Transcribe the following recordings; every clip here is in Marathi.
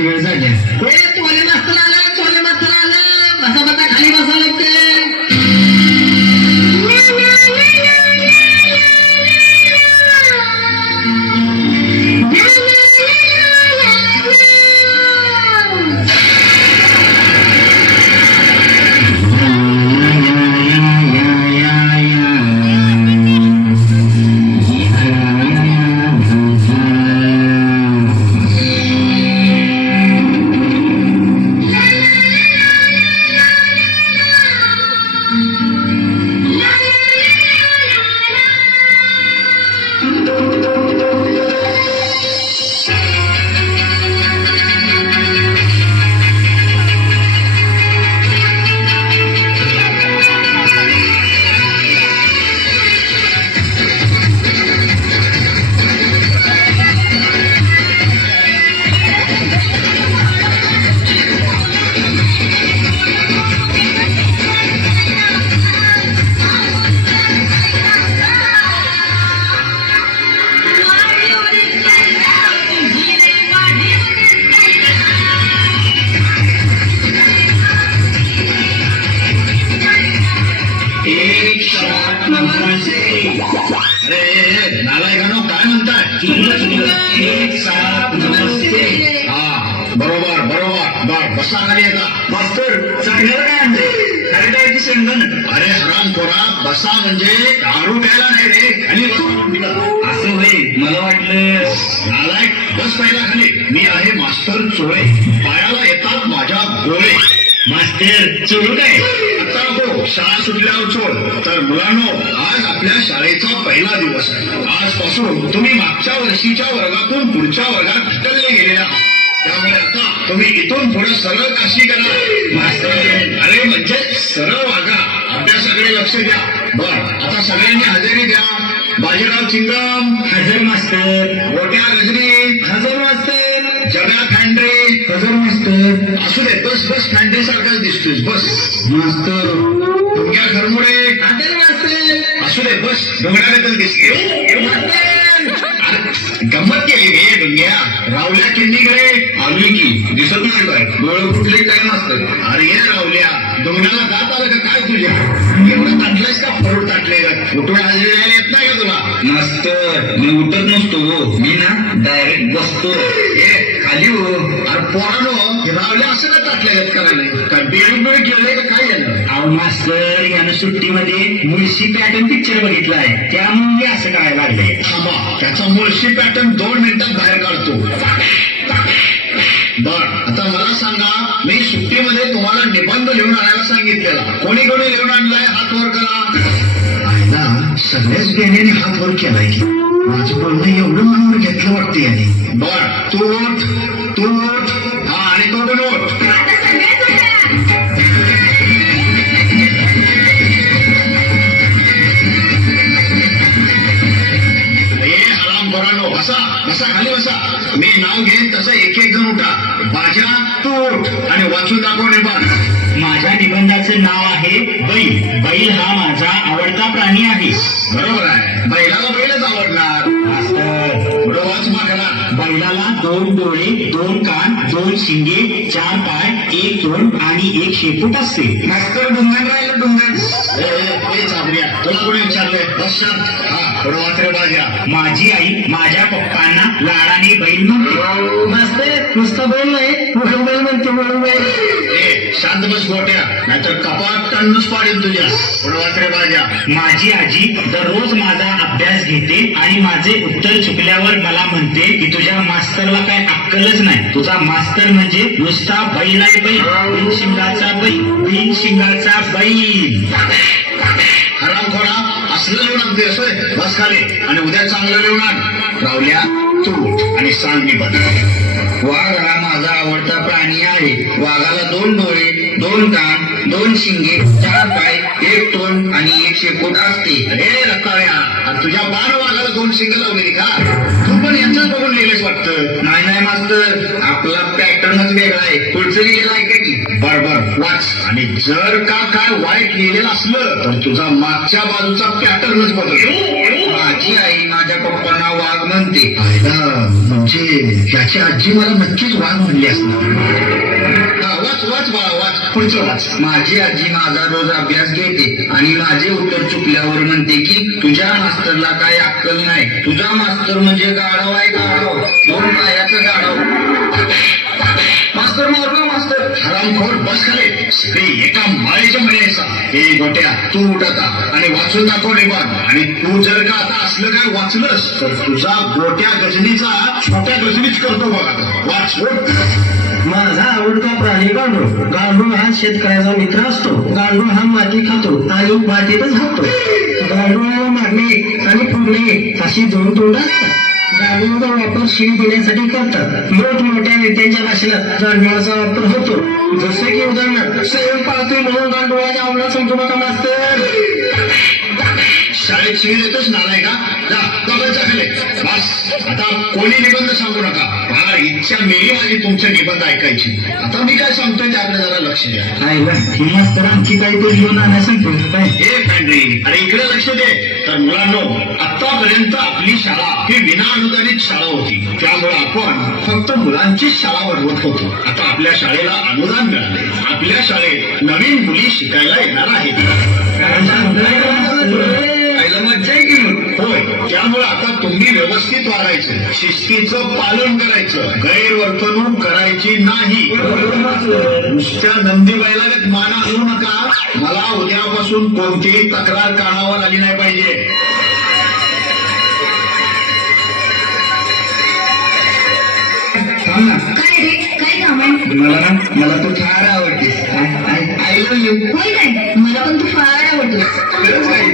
जायची वेळ झाली. चोले मास्तर आलं, चोले मास्तर आलं. बसा बसा खाली बसा लागते. अरे हराम खोरा, बसा म्हणजे दारू प्यायला नाही रे, खाली बसा. असं होईल मला वाटलं. नालायक, बस पहिला खाली. मी आहे मास्तर चोळे, पायाला येतात माझ्या गोळे. मास्तर चोरू काय? आता नको, शाळा सुटल्यावर चोळ. तर मुलांनो, आज आपल्या शाळेचा पहिला दिवस आहे. आजपासून तुम्ही मागच्या वर्षीच्या वर्गातून पुढच्या वर्गात ढकलले गेलेला, त्यामुळे आता तुम्ही इथून पुढे सरळ काशी करा. मास्तर अरे म्हणजे सरळ वागा, अभ्यासाकडे लक्ष द्या. बर, आता सगळ्यांनी हजेरी द्या. बाजीराव चिंगम हजर मास्तर. गोट्या गजनी हजर मास्तर. जगा फॅन्ड्रे हजर मास्तर. असू दे, बस बस, फॅन्ड्रे सारखाच दिसतोस, बस. मास्तर. तुमच्या घरमुळे हजर मास्तर. असू दे, बस, डोंगरागतच दिसते. गंमत केली रे डोंग्या. रावल्या किंडीकडे आली की दिसत नाही काय? डोळे कुठले काय नसतं. अरे ये रावल्या, डोंगराला जात आलं का काय तुझ्या? एवढं ताटलंयस का फरूट ताटले? उठून हजेरी द्यायला येत नाही का तुला? मास्तर मी उठत नसतो, मी ना डायरेक्ट बसतो. हे खाली हो. अरे पोरानो, रावल्या असं का ताटल्यागत करायला? काय बेळी बेळी केलंय का काय यानं? अहो मास्तर, यानं सुट्टीमध्ये मुळशी पॅटर्न पिक्चर बघितलाय, त्यामुळे असं करायला लागलंय. थांबा, त्याचा मुळशी पॅटर्न 2 मिनिटात बाहेर काढतो. बर, आता मला सांगा, मी सुट्टीमध्ये तुम्हाला निबंध लिहून आणायला सांगितलेला, कोणी कोणी लिहून आणलाय? हात वर करा. आयला सगळ्याच बेण्याने हात वर केलाय की माझं बोलणं एवढं मनावर घेतलं वाटतं याने. बर, तू उठ, तू उठ. हा, आणि तो पण उठ. बसा बसा, खाली बसा. मी नाव घेईन तसं एक एक जण उठा. बाजा, तू उठ आणि वाचून दाखव निबंध. माझ्या निबंधाचं नाव आहे बैल. बैल हा माझा आवडता प्राणी आहे. बरोबर आहे, बैलाला बैलच आवडणार. पुढे वाच मागला. बैलाला 2 डोळे, 2 कान, 2 शिंगे, 4 पाय, 1 तोंड आणि 1 शेपूट असते. मास्तर डुंगण राहिलं, डुंगण. चाबऱ्या, तुला कोणी विचारलंय? बस शांत. हा, पुढे वाच रे बाजा. माझी आई माझ्या पप्पांना लाडाने बैल म्हणते. मास्तर नुसतं बैल नाही, मुलं बैल म्हणते, मुलं बैल. शांत बस गोट्या, नाहीतर कपाळात टन्नूच पाडेल तुझ्या. पुढे वाच रे बाजा. माझी आजी दररोज माझा अभ्यास घेते आणि माझे उत्तर चुकल्यावर मला म्हणते की तुझ्या मास्तरला काय अक्कलच नाही, तुझा मास्तर म्हणजे नुसता बैल आहे. बैल, बिनशिंगाचा बैल, बिनशिंगाचा बैल. हरामखोरा, असलं लिहून आणते असोय. बस खाली आणि उद्या चांगलं लिहून आण. रावल्या, तू उठ आणि सांग निबंध. वाघ हा माझा आवडता प्राणी आहे. वाघाला 2 डोळे, 2 कान, 2 शिंगे, 4 पाय, 1 तोंड आणि 1 शेपूट असते. अरे रकाळ्या, तुझ्या बाण वाघाला 2 शिंग लावलेली का? तू पण यांचंच बघून लिहिलेस वाटतं. नाही नाही मास्तर, आपला पॅटर्नच वेगळा आहे. पुढचं लिहिलेलं आहे का की? बरोबर वाच. आणि जर का काय वाईट लिहिलेलं असलं तर तुझा मागच्या बाजूचा पॅटर्नच बदलतो. माझी आई माझ्या पप्पांना वाघ वाघ म्हणते. म्हणजे याची आजी मला नक्कीच वाघ म्हणली असणार. वाच वाच बाळा वाच, पुढचं वाच. माझी आजी माझा रोज अभ्यास घेते आणि माझे उत्तर चुकल्यावर म्हणते की तुझ्या मास्तरला काही अक्कल नाही. तुझा मास्तर म्हणजे गाढव आहे, गाढव, 2 पायाचं गाढव. मास्तर मारलो मास्तर. हरामखोर बस खाली, सगळी एका माळेच्या मध्ये असा. हे गोट्या तू उठ आता आणि वाचून दाखव निबंध. आणि तू जर का आता असलं काय वाचलंस तर तुझा गोट्या गजनीचा छोट्या गजनीच करतो बघ आता. वाच उठ. माझा आवडता प्राणी गांडूळ. गांडूळ हा शेतकऱ्याचा मित्र असतो. गांडूळ हा माती खातो आणि मातीतच राहतो. गांडूळाला मारणे आणि फोडणे अशी 2 तोंड असतात. गांडूळाचा वापर शिवी देण्यासाठी करतात. मोठमोठ्या नेत्यांच्या भाषणात गांडूळाचा वापर होतो. जसे की उदाहरणार्थ संयम पाळतोय म्हणून गांडूळाच्या अंमलात समजू नका मास्तर. शाळेत शिवी देतोच नालाय का? जा खाली बस. आता कोणी निबंध सांगू नका. फार इच्छा मेरी माझी तुमचे निबंध ऐकायची. आता मी काय सांगतोय ते आपल्या जरा लक्ष द्या. ही मास्तर आणखी काहीतरी घेऊन आणायला सांगतो काय? हे पॅन्ड्री, अरे इकडे लक्ष दे. तर मुलांनो, आतापर्यंत आपली शाळा ही विना अनुदानित शाळा होती. त्यामुळे आपण फक्त मुलांचीच शाळा भरवत होतो. आता आपल्या शाळेला अनुदान मिळाले. आपल्या शाळेत नवीन मुली शिकायला येणार आहेत. मज्जा आहे की मग. होय, त्यामुळे आता तुम्ही व्यवस्थित वागायचं, शिस्तीचं पालन करायचं, गैरवर्तणूक करायची नाही. नुसत्या नंदी बैलागत मान आणू नका. मला उद्यापासून कोणतीही तक्रार कानावर आली नाही पाहिजे. काय रे, काय काम आहे? मला तू फार आवडतेस. I love you. होय काय, मला पण तू फार आवडतोस. खरंच आहे.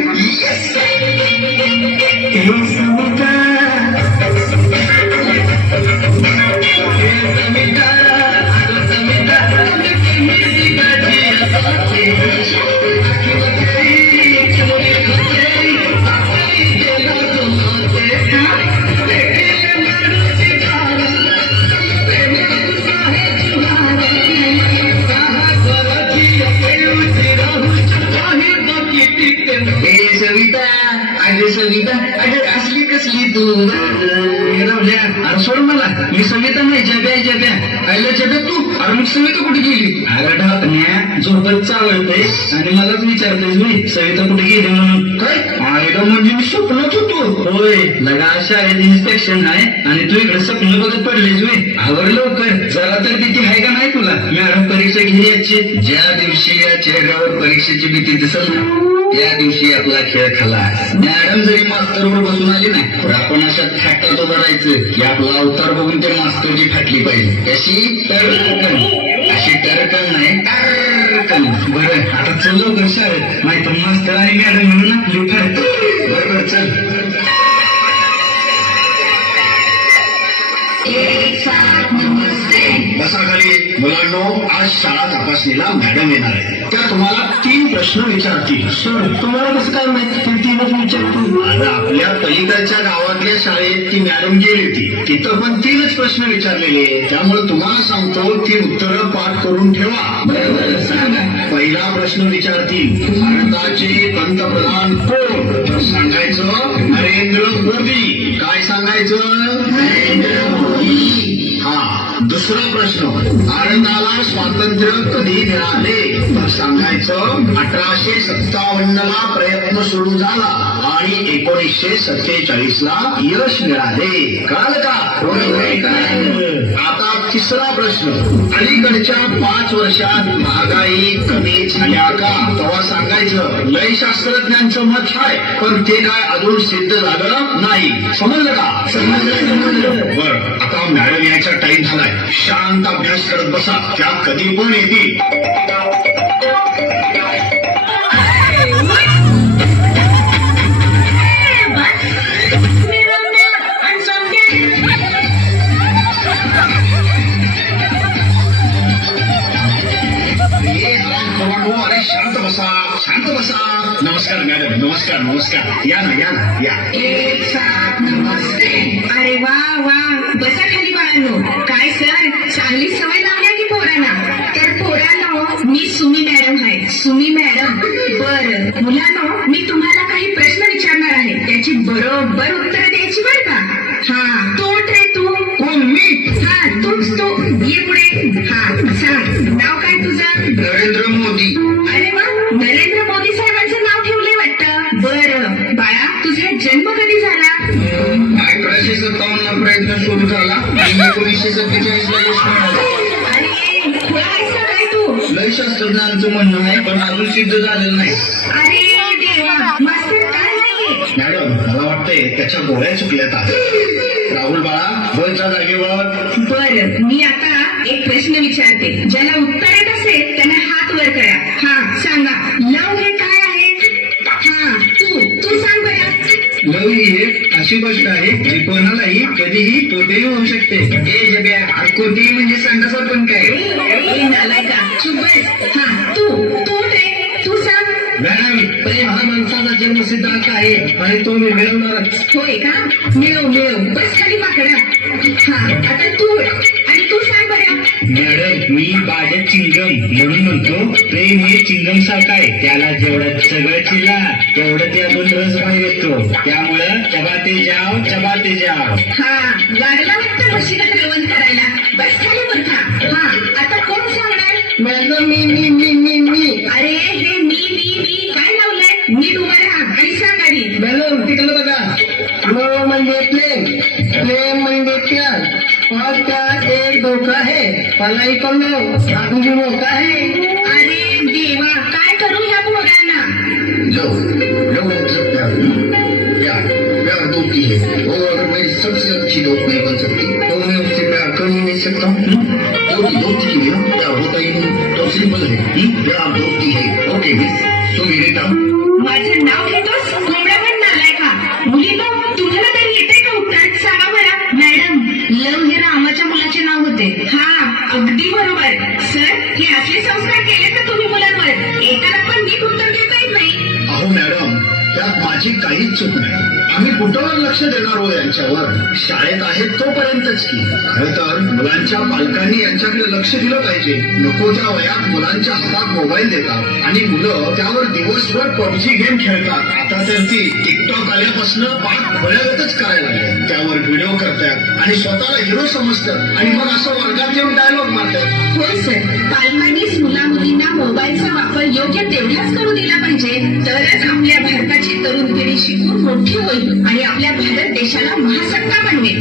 सविता, अगं सविता, अगं असली कसली तू? अरे सोड मला, मी सविता नाही, जब्या. आयला जब्या तू? अरे मग सविता कुठे गेली? अरे ढापण्या, झोपत चावळतय आणि मलाच विचारतेस मी सविता कुठे गेली म्हणून. काय आयला, म्हणजे मी स्वप्नात होतो. होय, लगा शाळेत इन्स्पेक्शन आहे आणि तू इकडे स्वप्न बघत पडलीस मी. आवर लवकर, जरा तर भीती आहे का नाही तुला? मॅडम परीक्षा घेली याची. ज्या दिवशी या चेहऱ्यावर परीक्षेची भीती दिसल ना, त्या दिवशी आपला खेळ खाला. मॅडम जरी मास्तरवर बसून आली नाही, तर आपण अशा थाटात उभं राहायचं की आपला अवतार बघून त्या मास्तरची फाटली पाहिजे. कशी टरकन, अशी टरकन नाही, टरकन. बरं, आता चल लवकर शाळेत, नाहीतर मास्तर आणि मॅडम म्हणून आपली ठरत. बरोबर, चल. बसा खाली. मुलांनो, आज शाळा तपासणीला मॅडम येणार आहे. त्या तुम्हाला 3 प्रश्न विचारतील. सर, तुम्हाला कसं काय माहिती? ते 3च विचारतो. आता आपल्या पलीकडच्या गावातल्या शाळेत ती मॅडम गेली होती, तिथं पण 3च प्रश्न विचारलेले. त्यामुळे तुम्हाला सांगतो, ती उत्तरं पाठ करून ठेवा. बरोबर, सांगा. पहिला प्रश्न विचारतील, भारताचे पंतप्रधान कोण? तर सांगायचं नरेंद्र मोदी. काय सांगायचं? नरेंद्र मोदी. हा. दुसरा प्रश्न, भारताला स्वातंत्र्य कधी मिळाले? तर सांगायचं 1857ला प्रयत्न सुरू झाला आणि 1947ला यश मिळाले. कळालं का? आता तिसरा प्रश्न, अलीकडच्या 5 वर्षात महागाई कमी झाल्या का? तेव्हा सांगायचं लय शास्त्रज्ञांचं मत आहे, पण ते काय अजून सिद्ध झालं नाही. समजलं का? समजलं. बरं, आता मॅडम यायचा टाइम झालाय. शांत अभ्यास करत बसा, त्या कधी पण येतील. अरे शांत बसा, शांत बसा. नमस्कार मॅडम, नमस्कार. या ना. नमस्ते. अरे वा, बसा खाली बाळांनो. काय सर, चांगली सवय लावल्या की पोरांना? तर पोरांनो, मी सुमी मॅडम आहे. सुमी मॅडम. बरं मुलांनो, मी तुम्हाला काही प्रश्न विचारणार आहे, त्याची बरोबर उत्तर द्यायची बरं का? 1857 प्रयत्न सुरू झाला आणि 1947 ला यश मिळालं. अरे खुळा आहेस का काय तू? लय शास्त्रज्ञांचं म्हणणं आहे पण अजून सिद्ध झालेलं नाही. अरे देवा, मास्तर काय नाहीये? मॅडम मला वाटतंय त्याच्या गोळ्या चुकल्यात आहेत. राहुल बाळा बोलच्या जागेवर. बर, मी आता एक प्रश्न विचारते. ज्याला उत्तर येत असेल त्याने हात वर करा. हा सांगा, लव हे काय आहे? हा तू सांग बरं. लव ही एक अशी गोष्ट आहे जी कोणालाही कधीही तोटेही होऊ शकते. ए जब्या, कोणतीही म्हणजे संडासात पण काय. ए नालायका, चुप बस. हा तू सांग. मॅडम, प्रेम हा माणसाचा जन्मसिद्ध हक्क आहे आणि तो मी मिळवणारच. होय का? मिळव बस खाली माकडा. हा आता तू सांग बरं. मॅडम, मी बाजा चिंगम म्हणून म्हणतो, प्रेम हे चिंगम सारखं आहे. त्याला जेवढं सगळं चिला तेवढं त्यातून रस बाहेर येतो. त्यामुळं चबाते जाव. हा लागला वाटतं म्हशीला रवण करायला. बस खाली बरखा. हा आता कोण सांगणार? मॅडम, मी. अरे हे मी काय लावलंय? नीट उभा राहा आणि सांग आधी. मॅडम, तिकडे बघा. लव म्हणजे प्रेम म्हणजे प्यार और प्यार एक धोका है. पलाई पडलो अजून भी मोका है. अरे देवा, काय करू ह्या पोरांना? लो मतलब प्यार दोस्ती है. वो अगर मेरी सबसे अच्छी दोस्त नहीं बन सकती तो मैं उससे प्यार कर ही नहीं सकता. दोस्ती के लिए प्यार होता ही नहीं. तो सिंपल है. प्यार दोस्ती है. ओके मिस, सो मेरे काम. माझं नाव घेतोस? कोंबड्या पण नालाय का? मुलीनो, तुम्हाला तरी येते का उत्तर? सांगा बरं. मॅडम, लव हे रामाच्या मुलाचे नाव होते. हा अगदी बरोबर. सर, हे असले संस्कार केले तर तुम्ही मुलांवर एकाला पण नीट उत्तर देता येत नाही. अहो मॅडम, त्यात माझी काहीच चूक नाही. आम्ही कुठवर लक्ष देणार हो यांच्यावर? शाळेत आहेत तोपर्यंतच की. खरं तर मुलांच्या पालकांनी यांच्याकडे लक्ष दिलं पाहिजे. नको त्या वयात मुलांच्या हातात मोबाईल देतात आणि मुलं त्यावर दिवसभर पबजी गेम खेळतात. आता तर ती टिकटॉक आल्यापासून पाक बळगतच करायला लागले. त्यावर व्हिडिओ करतात आणि स्वतःला हिरो समजतात आणि मग असं वर्गात येऊन डायलॉग मारतात. होय सर, पालकांनीच मुला-मुलींना मोबाईलचा वापर योग्य तेवढाच करू दिला पाहिजे. तरच आपल्या भारताची तरुण पिढी शिकून मोठी होईल आणि आपल्या भारत देशाला महासत्ता बनवेल.